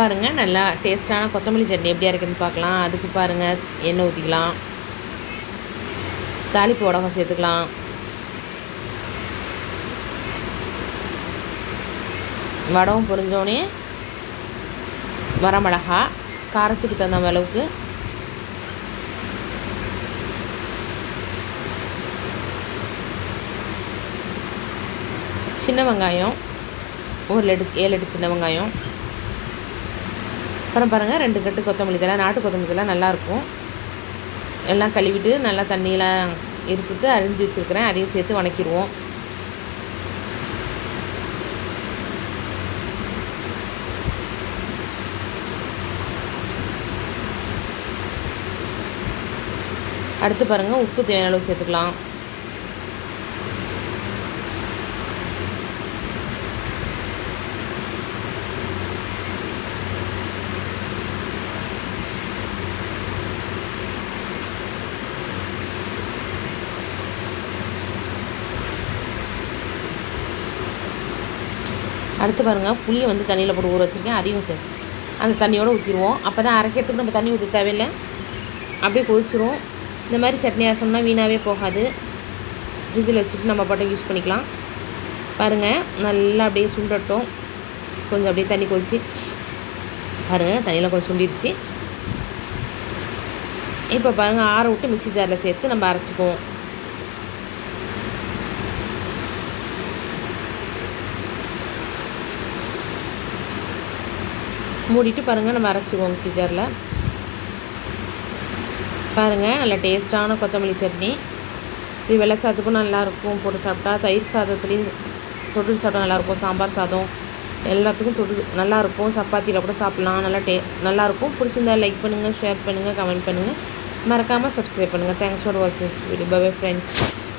பாருங்கள், நல்லா டேஸ்ட்டான கொத்தமல்லி சட்னி எப்படி அரைக்குதுன்னு பார்க்கலாம். அதுக்கு பாருங்கள், எண்ணெய் ஊற்றிக்கலாம், தாளிப்பு வடகம் சேர்த்துக்கலாம், வடகம் பொரிஞ்சோடனே வரமிளகா காரத்துக்கு தகுந்த அளவுக்கு, சின்ன வெங்காயம் ஒரு 7-8 சின்ன வெங்காயம், அப்புறம் பாருங்கள் 2 கட்டு கொத்தமல்லி தழை, நாட்டு கொத்தமல்லி தழை நல்லாயிருக்கும். எல்லாம் கழுவிட்டு நல்லா தண்ணியெலாம் எடுத்துட்டு அரிஞ்சு வச்சுருக்கிறேன், அதையும் சேர்த்து வணக்கிடுவோம். அடுத்து பாருங்கள், உப்பு தேவையான அளவு சேர்த்துக்கலாம். அடுத்து பாருங்கள், புளியை வந்து தண்ணியில் போட்டு ஊற வச்சுருக்கேன், அதையும் சேர்த்து அந்த தண்ணியோடு ஊற்றிடுவோம். அப்போ தான் அரைக்கிறதுக்கு நம்ம தண்ணி ஊற்ற தேவையில்லை, அப்படியே கொதிச்சிரும். இந்த மாதிரி சட்னி அரைச்சோம்னா வீணாகவே போகாது. ஃப்ரிட்ஜில் வச்சுட்டு நம்ம பாட்டை யூஸ் பண்ணிக்கலாம். பாருங்கள், நல்லா அப்படியே சுண்டட்டும். கொஞ்சம் அப்படியே தண்ணி கொதிச்சு பாருங்கள், தண்ணியில் கொஞ்சம் சுண்டிடுச்சு. இப்போ பாருங்கள், ஆற விட்டு மிக்ஸி ஜாரில் சேர்த்து நம்ம அரைச்சிக்குவோம். மூடிட்டு பாருங்கள், நம்ம அரைச்சிக்குவோம் மிக்ஸி ஜாரில். பாருங்கள், நல்ல டேஸ்ட்டான கொத்தமல்லி சட்னி. இது வெள்ளை சாதத்துக்கும் நல்லாயிருக்கும், போட்டு சாப்பிட்டா. தயிர் சாதத்துலேயும் தொட்டு சாப்பிட்டா நல்லாயிருக்கும். சாம்பார் சாதம் எல்லாத்துக்கும் தொட்டு நல்லாயிருக்கும். சப்பாத்தியில் கூட சாப்பிட்லாம். நல்லாயிருக்கும். பிடிச்சிருந்தா லைக் பண்ணுங்கள், ஷேர் பண்ணுங்கள், கமெண்ட் பண்ணுங்கள். மறக்காமல் சப்ஸ்கிரைப் பண்ணுங்கள். தேங்க்ஸ் ஃபார் வாட்சிங் this video. Bye bye friends.